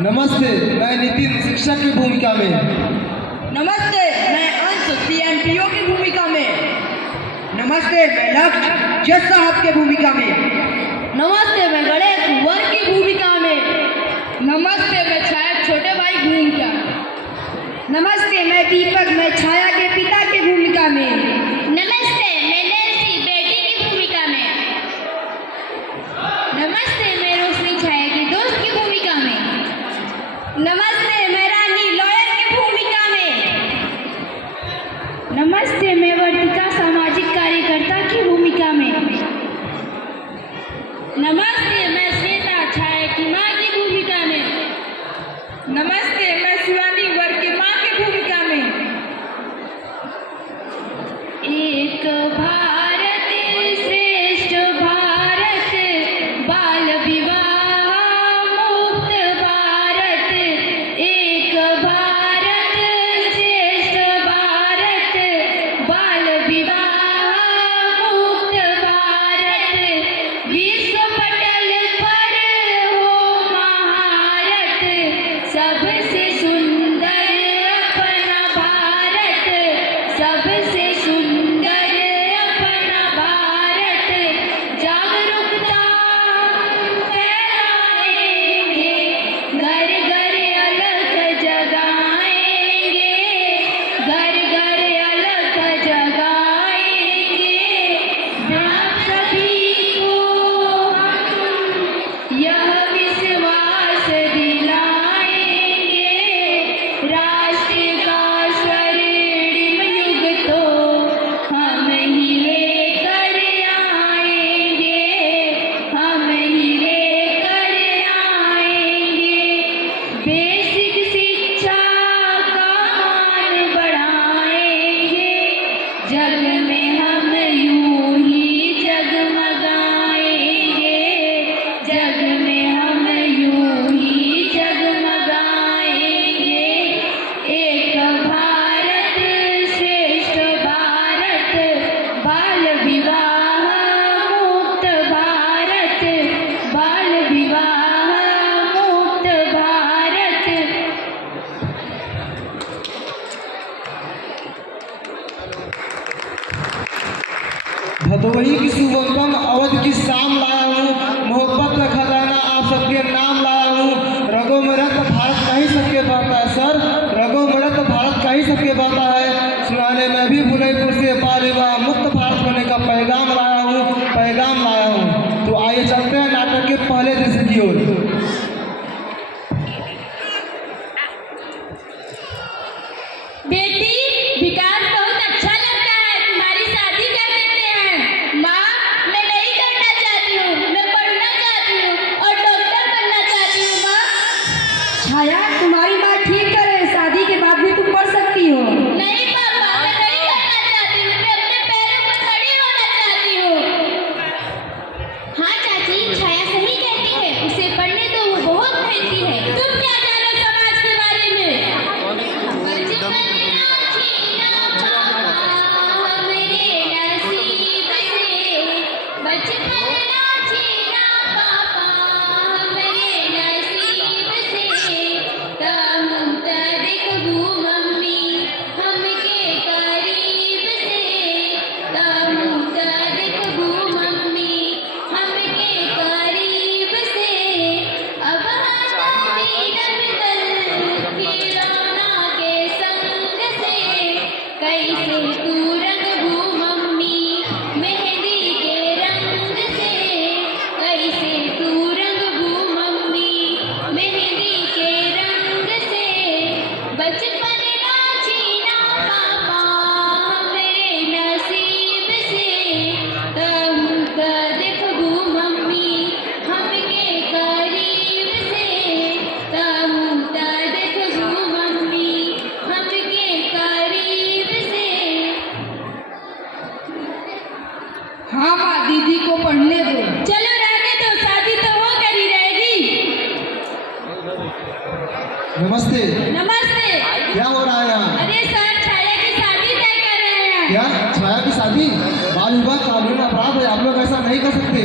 नमस्ते, मैं नितिन शिक्षक की भूमिका में। नमस्ते, मैं अंश सीएमपीओ की भूमिका में। नमस्ते, मैं लक्ष्य जज साहब की भूमिका में। नमस्ते, मैं गणेश वर की भूमिका में। नमस्ते, मैं छाया छोटे भाई की भूमिका। नमस्ते, मैं दीपक मैं छाया के पिता की भूमिका में। नमस्ते, मैं नैन्सी बेटी की भूमिका में। नमस्ते, मैं रोशनी छाया की दोस्त की भूमिका में। नमस्ते, मैं रानी लॉयर की भूमिका में। नमस्ते, मैं वर्तिका सामाजिक कार्यकर्ता की भूमिका में। नमस्ते, मैं श्वेता छाया की माँ की भूमिका में। नमस्ते, मैं शिवानी वर की माँ की भूमिका में। एक भारत श्रेष्ठ भारत, बाल विवाह मुक्त भारत। एक भारत श्रेष्ठ भारत, बाल विवाह मुक्त भारत। विश्व पटल पर हो महारत, सबसे सुंदर अपना भारत। सबसे सुंदर अपना भारत। जागरूकता फैलाएंगे, घर घर अलग जगाएंगे। घर घर अलग जगाएंगे। आप सभी को यह विश्वास दिलाएंगे, राष्ट्र का स्वर्णिम युग तो हम ही लेकर आएंगे। हम ही लेकर आएंगे। बेसिक शिक्षा का मान बढ़ाएंगे, जग में हम यूं ही जगमगाएंगे। जग में हम यूं ही जगमगाएंगे। एक भारत श्रेष्ठ भारत, बाल विवाह मुक्त भारत। बाल विवाह मुक्त भारत। भदोही की शुभम अवध की शाम लाया हूँ, मोहब्बत का खजाना आप सबके नाम लाया हूँ। रगों में रक्त भारत का ही सबके बहता है सर, रगों में रक्त भारत का ही सबके बहता है। सुनाने में भी बुलंदपुर से बाल विवाह मुक्त भारत होने का पैगाम लाया हूँ, पैगाम लाया हूँ। तो आइए चलते हैं नाटक के पहले दृश्य की ओर। बेटी, विकास बहुत अच्छा लगता है, तुम्हारी शादी कर देते हैं। माँ, मैं नहीं करना चाहती हूँ, मैं पढ़ना चाहती हूँ और डॉक्टर बनना चाहती हूँ। माँ, छाया, तुम्हारी माँ ठीक करे, शादी के बाद भी तुम पढ़ सकती हो। नहीं पापा, मैं नहीं करना चाहती हूँ, मैं अपने पैरों पर खड़ी होना चाहती हूँ। हाँ चाची, छाया सही कहती है, उसे पढ़ने दो, वो बहुत मेहनती है। तुम क्या जानो समाज के बारे में? बचपन ना छीना पापा मेरे नसीब से। बचपन ना छीना पापा मेरे नसीब से। तम देखू मम्मी हमके करीब से। तम देखू मम्मी हमके करीब से। अब हंसती डबल खिलौना के संग से। कैसे तू रंगू मम्मी मेहंदी के रंग से। कैसे तू रंगू मम्मी मेहंदी के रंग से। बचपन ना छीना पापा मेरे नसीब से। तम देखू मम्मी हमके करीब से। तम देखू मम्मी हमके करीब से। हाँ माँ, दीदी को पढ़ने दो। चलो रहने दो, शादी तो हो कर ही रहेगी। नमस्ते, नमस्ते। क्या हो रहा है यहाँ? अरे सर, छाया की शादी तय कर रहे हैं। क्या छाया की शादी? बाल विवाह कानूनी अपराध है, आप लोग ऐसा नहीं कर सकते।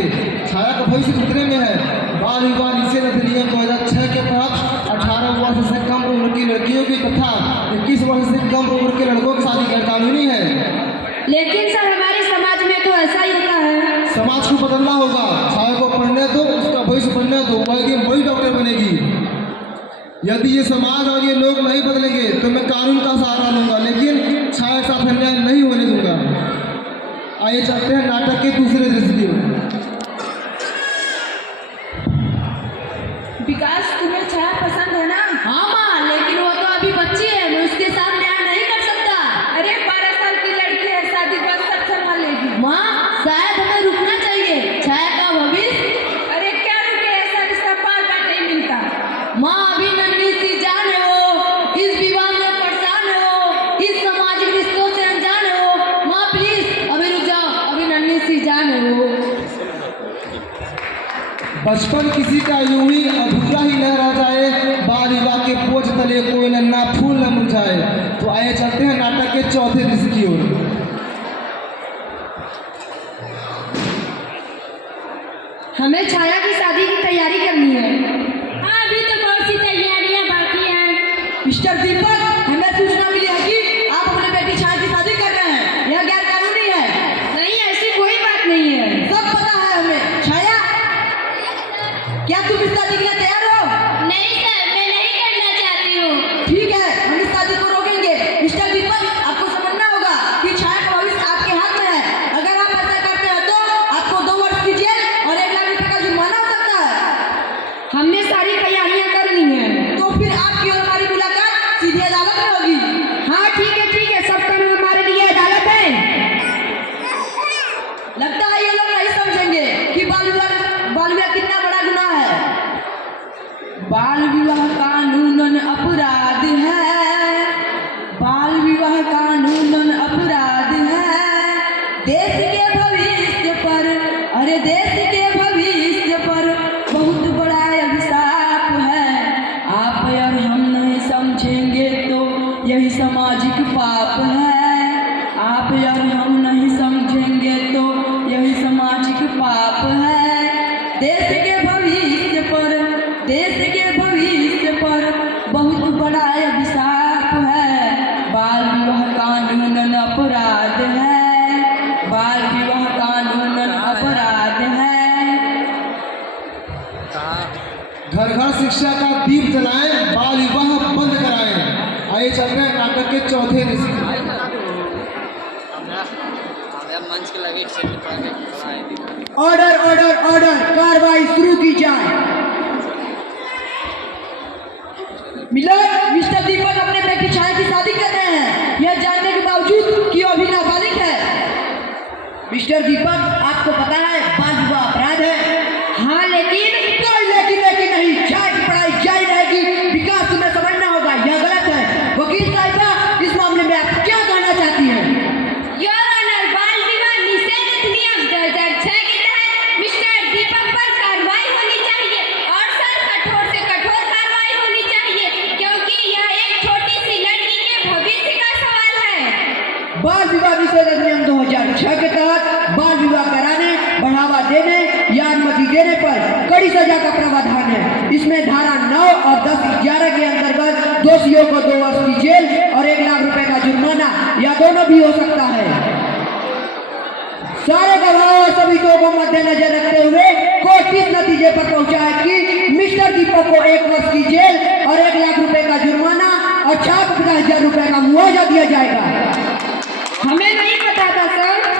छाया का भविष्य खतरे में है। बाल विवाह निषेध अधिनियम 2006 के तहत 18 तथा 21 वर्ष से कम उम्र के लड़कों की शादी गैरकानूनी है। लेकिन सर हमारे समाज में तो ऐसा ही होता है। समाज को बदलना होगा। छाया को पढ़ने दो, उसका भविष्य बनने दो, वह एक दिन बड़ी डॉक्टर बनेगी। यदि ये समाज और ये लोग नहीं बदलेंगे तो मैं कानून का सहारा लूंगा, लेकिन छाया के साथ अन्याय नहीं होने दूंगा। आइए चलते हैं नाटक के दूसरे दृश्य की ओर। विकास, तुम्हें छाया पसंद है ना? हाँ माँ, लेकिन वो तो अभी बच्ची है, मैं उसके साथ न्याय नहीं कर सकता। अरे 12 साल की लड़की है, शादी का सब संभाल लेगी। माँ, शायद हमें रुकना चाहिए, छाया का भविष्य। अरे क्या रुके, ऐसा रिश्ता बार बार नहीं मिलता। माँ, अभी नन्ही सी जान है वो, इस विवाह में परेशान है वो, इस सामाजिक रिश्तों से अनजान है वो। माँ प्लीज अभी रुक जाओ, अभी नन्ही सी जान है वो। बचपन किसी का यूं ही अधूरा ही न रह जाए, बाल विवाह के बोझ तले कोई नन्हा फूल न मुरझाए। तो आइए चलते हैं नाटक के चौथे दृश्य की ओर। हमें छाया की शादी की तैयारी करनी है। हाँ, अभी तो बहुत सी तैयारियां बाकी हैं। मिस्टर दीपक, हमें सूचना मिली है कि आप अपने बेटी छाया की शादी कर रहे हैं। यह गैर कानूनी है। नहीं, ऐसी कोई बात नहीं है, सब पता है हमें। छाया, क्या तुम इस शादी के लिए तैयार हो? नहीं सर, मैं नहीं करना चाहती हूँ। ठीक है, हम इस शादी को रोकेंगे। मिस्टर दीपक, आपको समझना होगा कि छाया का भविष्य आपके हाथ में है। अगर आप ऐसा करते हैं तो आपको 2 वर्ष की जेल और 1 लाख रुपए का जुर्माना हो सकता है। हमने सारी तैयारियां कर ली हैं। तो फिर आपकी और हमारी मुलाकात सीधी अदालत में होगी। हाँ ठीक है, सब कानून हमारे लिए अदालत है। लगता है ये लोग नहीं समझेंगे कि बाल विवाह कितना बड़ा गुनाह है। बाल विवाह कानूनन अपराध है, बाल विवाह कानूनन अपराध है। देश के भविष्य पर, अरे देश के भविष्य पर बहुत बड़ा अभिशाप है। आप और हम नहीं समझेंगे तो यही सामाजिक पाप है। आप और हम नहीं समझेंगे तो यही सामाजिक पाप है। देश के भविष्य पर, देश के भविष्य पर बहुत बड़ा अभिशाप है। बाल विवाह कानूनन अपराध है, बाल विवाह कानूनन अपराध है। घर घर शिक्षा का दीप जलाएं, बाल विवाह बंद कराएं। आइए चलते हैं नाटक के चौथे दृश्य की ओर। मंच के लगे ऑर्डर ऑर्डर ऑर्डर, कार्रवाई शुरू की जाए। मिस्टर दीपक अपने बेटी छाया की शादी कर रहे हैं, यह जानने के बावजूद कि वो अभी नाबालिग है। मिस्टर दीपक, आपको पता है बाल विवाह अपराध है। हाँ, लेकिन कोई लेकिन नहीं, छाया की पढ़ाई जारी रहेगी। विकास, तुम्हें समझना होगा यह गलत है। वकील साहिबा, इस मामले में आप क्या कहना चाहती हैं? योर ऑनर, बाल विवाह निषेध अधिनियम 2006 के तहत मिस्टर दीपक पर कार्रवाई होनी चाहिए और सर कठोर से कठोर कार्रवाई होनी चाहिए, क्योंकि यह एक छोटी सी लड़की के भविष्य का सवाल है। बाल विवाह निषेध अधिनियम 2006 के तहत बाल विवाह कराने, बढ़ावा देने या अनुमति देने पर कड़ी सजा का प्रावधान है। इसमें धारा 9 और 10-11 के अंतर्गत दोषियों को 2 वर्ष की जेल और 1 लाख रुपए का जुर्माना या दोनों भी हो सकता है। सारे गवाहों और सबूतों को मद्देनजर रखते हुए कोर्ट इस नतीजे पर पहुंचा है कि मिस्टर दीपक को 1 वर्ष की जेल और 1 लाख रुपए का जुर्माना और 50,000 रुपए का मुआवजा दिया जाएगा। हमें नहीं पता था सर।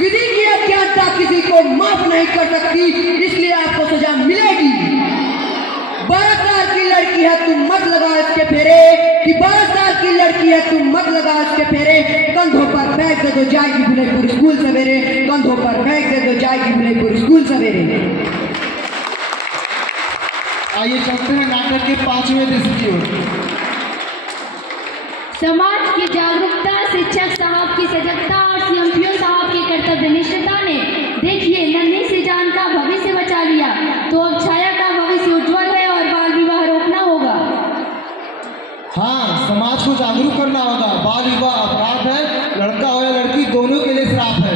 विधि की अज्ञानता किसी को माफ नहीं कर सकती, इसलिए आपको सजा मिलेगी। 12 साल की लड़की है, तुम मत लगाओ इसके फेरे, कि 12 साल की लड़की है, तुम मत लगाओ इसके फेरे। कंधों पर बैग दे दो, जाएगी विनयपुर स्कूल सवेरे। कंधों पर बैग दे दो, जाएगी विनयपुर स्कूल सवेरे। आइए चलते हैं नाटक के 5वें दृश्य की ओर। समाज की जागरूकता, शिक्षक साहब की सजगता और सीएमपीओ साहब की कर्तव्यनिष्ठता ने देखिए नन्ही सी जान का भविष्य बचा लिया। तो अब छाया का भविष्य उज्जवल है और बाल विवाह रोकना होगा। हाँ, समाज को जागरूक करना होगा। बाल विवाह अपराध है, लड़का हो या लड़की दोनों के लिए श्राप है।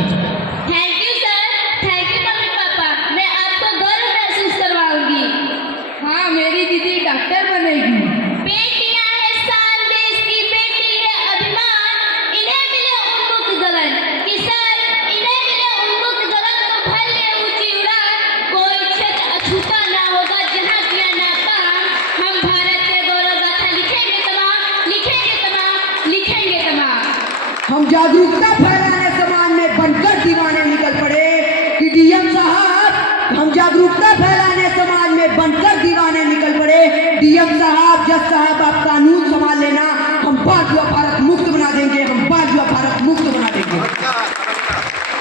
Thank you sir, thank you mummy papa, मैं आपको गौरव महसूस करवाऊंगी। हाँ, मेरी दीदी डॉक्टर बनेगी। बेटियां हैं शान हम जागरूकता फैलाने समाज में बनकर दीवाने निकल पड़े कि डीएम साहब, हम जागरूकता फैलाने समाज में बनकर दीवाने निकल पड़े। डीएम साहब, जज साहब, आप कानून संभाल लेना, हम बाजुआ भारत मुक्त बना देंगे, हम बाजुआ भारत मुक्त बना देंगे।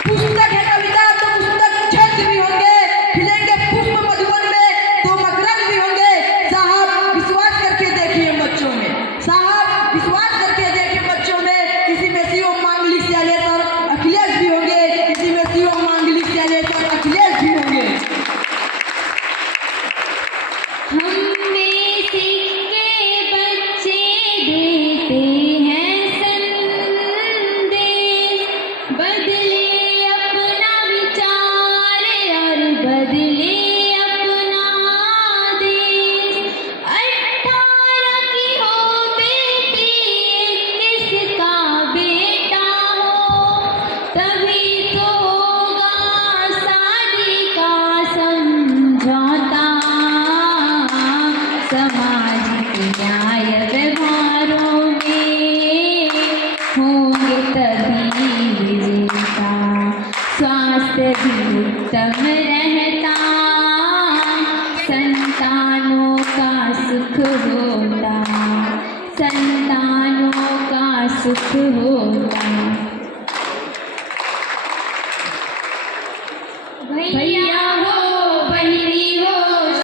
पुस्तक है कविता तो पुस्तक छंद भी होंगे, खिलेंगे पुष्प मधुवन में तो मकरंद भी होंगे। साहब विश्वास करके देखिए बच्चों में, साहब विश्वास करके देखिए बच्चों में, किसी में सीओ मांगली सैलेटर अखिलेश भी होंगे, किसी में सीओ मांगली सैलेटर अखिलेश भी होंगे। हम में सिक्के बच्चे देते हैं संदेश, बदले अपना विचार और बदले अपना देश। 18 की हो बेटी, 21 का बेटा हो, तभी तो होगा शादी का समझौता। सामाजिक न्याय व्यवहारों में होंगे तभी विजेता, स्वास्थ्य भी उत्तम रहता, संतानों का सुख होता, संतानों का सुख होता। भैया